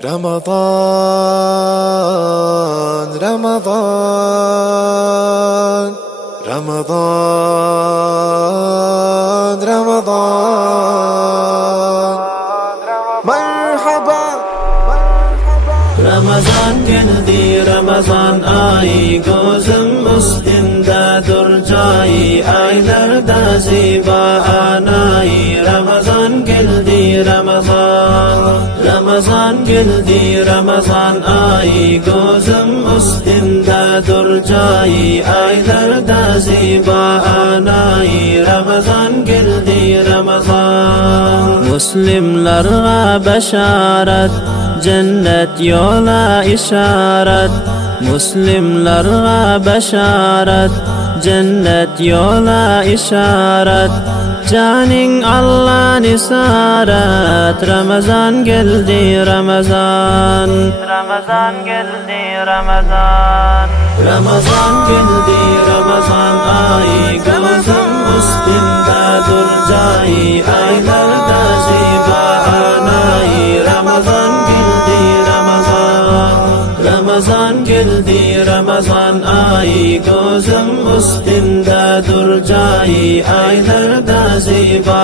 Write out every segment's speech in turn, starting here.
رمضان رمضان رمضان رمضان مرحبا Ramazan geldi, Ramazan ayı, gözüm üstündedir cayı, aylarda ziba anayı. Ramazan geldi, Ramazan, Ramazan geldi, Ramazan ayı, gözüm üstündedir cayı, aylarda ziba anayı. Ramazan geldi, Ramazan. Müslimlere beşaret, cennet yola işaret. Müslimlere beşaret, cennet yola işaret. Canin Allah'ın isaret. Ramazan geldi, Ramazan, Ramazan geldi, Ramazan. Ramazan geldi, Ramazan ayı, gözüm üstündedir cayı, aylarda ziba anayı. Ramazan geldi, Ramazan, Ramazan geldi, Ramazan ayı, gözüm üstündedir cayı, aylarda ziba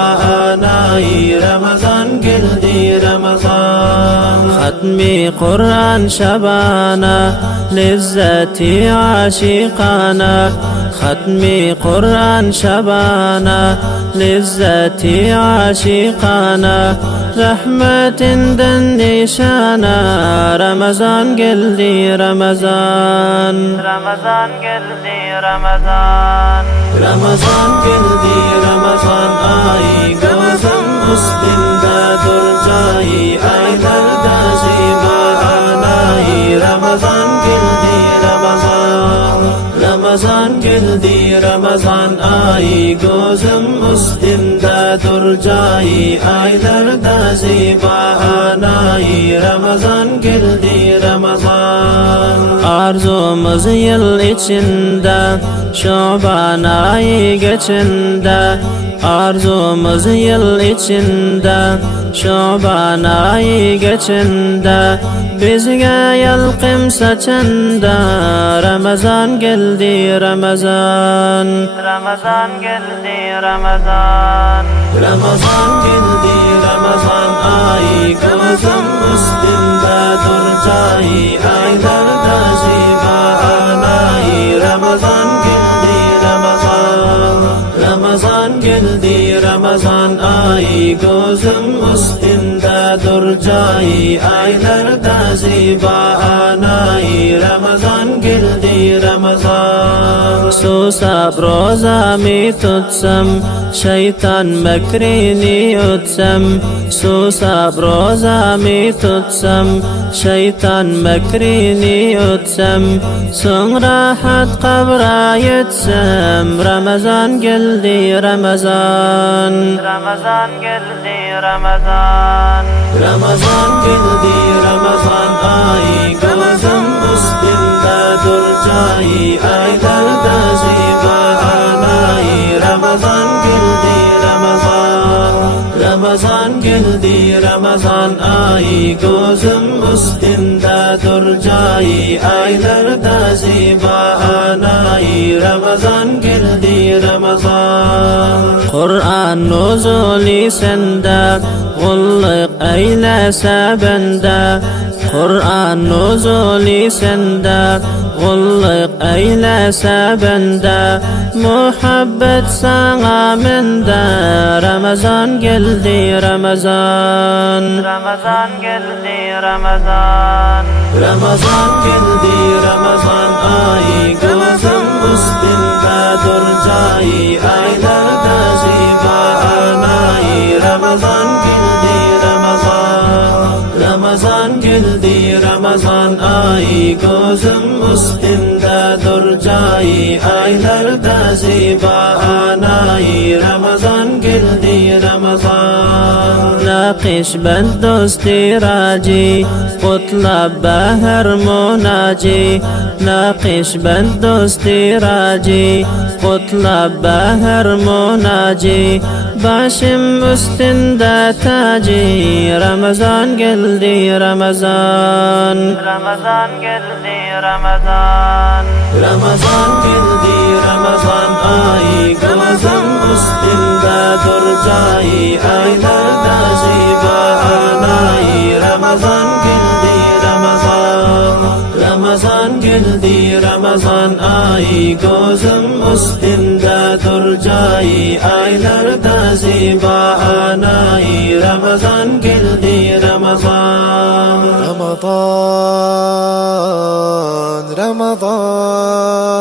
anayı. Ramazan geldi, Ramazan. Hatmi Kur'an şabana, lezzeti aşikana. Hatmi Kur'an şabana, lezzeti aşikana. Rahmetinden nişana. Ramazan geldi, Ramazan, Ramazan geldi, Ramazan. Ramazan geldi, Ramazan ayı, gözüm üstündedir cayı, aylarda ziba anayı. Ramazan geldi, Ramazan, Ramazan geldi, Ramazan ayı, gözüm üstündedir cayı, aylarda ziba anayı. Ramazan geldi, Ramazan. Arzumuz yıl içinde, Şaban ayı geçinde. Arzumuz yıl içinde, Şaban ayı geçinde. Bizge yalqım saçında. Ramazan geldi, Ramazan, Ramazan geldi, Ramazan. Ramazan geldi, Ramazan ayı, gözüm üstündedir cayı, aylarda ziba anayı. Ramazan geldi, Ramazan, Ramazan geldi, Ramazan ayı, gözüm üstündedir cayı, aylarda ziba anayı. Ramazan geldi, Ramazan. Susab rozamı tutsam, şeytan mekrini yutsam. Susab rozamı tutsam, şeytan mekrini yutsam. Sonra rahat kabra yetsem. Ramazan geldi, Ramazan, Ramazan geldi, Ramazan. Ramazan geldi, Ramazan ayı, gözüm üstündedir cayı, aylarda ziba anayı. Ramazan geldi, Ramazan, Ramazan geldi, Ramazan ayı, gözüm üstündedir cayı, aylarda ziba anayı. Ramazan geldi, Ramazan. Kur'an nuzuli sende, kullık eylese bende. Kur'an nuzuli sende, kullık eylese bende. Muhabbet sana mende. Ramazan geldi, Ramazan, Ramazan geldi, Ramazan. Ramazan geldi, Ramazan ayı, gözüm üstündedir cayı, aylarda ziba anayı. Ramazan geldi, Ramazan, Ramazan geldi, Ramazan ayı, gözüm üstündedir üstündedir cayi, aylarda ziba anayi. Ramazan geldi Ramazan. Nakşibend dosti raci, kutlab bahar munaci. Nakşibend dosti raci, kutlab bahar munaci. Başım üstünde taci, Ramazan geldi Ramazan. Ramazan geldi Ramazan. Ramazan geldi Ramazan ay, gözüm üstündedir cayi, aylarda ziba anayi. Ramazan geldi Ramazan. Ramazan geldi Ramazan ay, gözüm üstündedir cayi, aylarda ziba anayi. Ramazan geldi Ramazan. Ramazan, Ramazan.